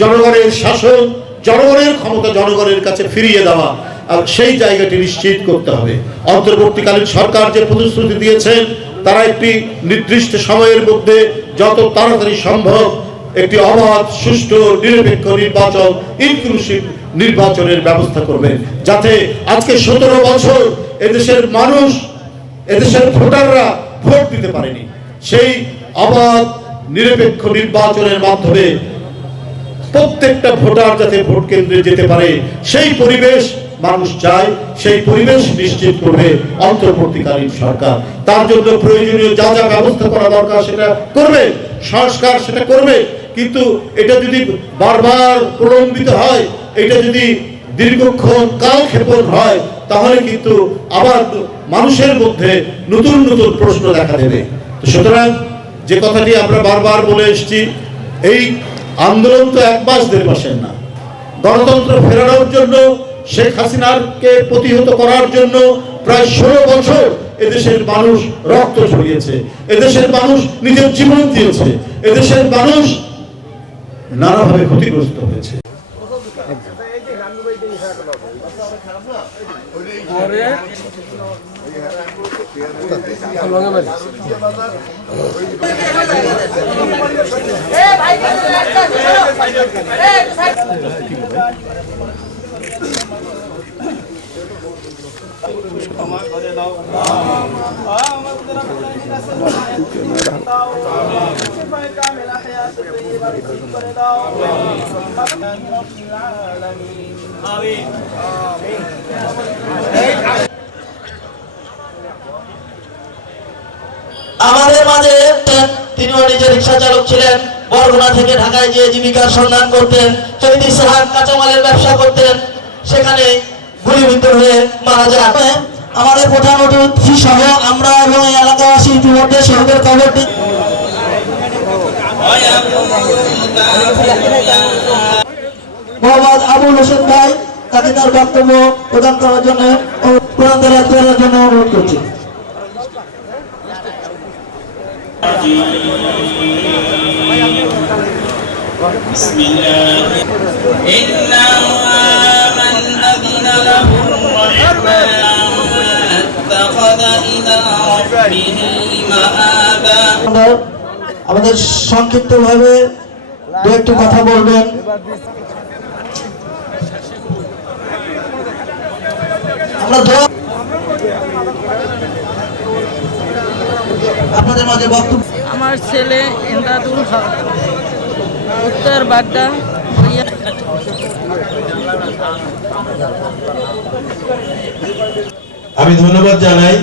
জনগণের শাসন, জনগণের ক্ষমতা জনগণের কাছে ফিরিয়ে দেওয়া, আর সেই জায়গাটি নিশ্চিত করতে হবে। অন্তর্বর্তীকালীন সরকার যে প্রতিশ্রুতি দিয়েছেন তারা একটি নির্দিষ্ট সময়ের মধ্যে যত তাড়াতাড়ি সম্ভব একটি অবাধ, সুষ্ঠু, নিরপেক্ষ নির্বাচন ইনক্লুসিভ নির্বাচনের ব্যবস্থা করবেন। যাতে আজকে সতেরো বছর এদেশের মানুষ, এদেশের ভোটাররা ভোট দিতে পারেনি। সেই অবাধ, নিরপেক্ষ নির্বাচনের মাধ্যমে প্রত্যেকটা ভোটার যাতে ভোট কেন্দ্রে যেতে পারে, সেই পরিবেশ মানুষ চায়, সেই পরিবেশ নিশ্চিত করবে অন্তর্বর্তীকালীন সরকার। তার জন্য প্রয়োজনীয় যা যা ব্যবস্থা করা দরকার সেটা করবে, সংস্কার সেটা করবে, কিন্তু এটা যদি বারবার প্রলম্বিত হয়, এটা যদি দীর্ঘক্ষণ কালক্ষেপণ হয়, তাহলে কিন্তু আবার মানুষের মধ্যে নতুন নতুন প্রশ্ন দেখা দেবে। সুতরাং যে কথাটি আমরা বারবার বলে এসেছি, এই আন্দোলন তো এক মাস দেড় মাসের না। গণতন্ত্র ফেরানোর জন্য, শেখ হাসিনারকে প্রতিহত করার জন্য প্রায় ষোলো বছর এদেশের মানুষ রক্ত ছড়িয়েছে এদেশের মানুষ নিজের জীবন দিয়েছে। এদেশের মানুষ নানাভাবে ক্ষতিগ্রস্ত হয়েছে। আমার ঘরে নাও আমার আমাদের মাঝে তিনিও নিজে রিক্সা চালক ছিলেন, বরগুনা থেকে ঢাকায় গিয়ে জীবিকার সন্ধান করতেন, চৈতি সাহার কাঁচামালের ব্যবসা করতেন, সেখানে গুলিবিদ্ধ হয়ে মারা যান। আমাদের প্রধান অতিথি সহ আমরা এবং এলাকাবাসী ইতিমধ্যে শহরের খবর মোহাম্মদ আবুল হোসেন ভাই তাকে তার বক্তব্য প্রদান করার জন্য ও প্রদান করার জন্য অনুরোধ করছি بسم الله إلا من أذن له الرحمن اتخذ إلى ربه مآبا আমরা আমাদের সংক্ষিপ্ত ভাবে দু একটি কথা বলবেন। আমরা আপনাদের মাঝে বক্তব্য আমার ছেলে এমদাদুল হক উত্তর বাড্ডা আমি ধন্যবাদ জানাই।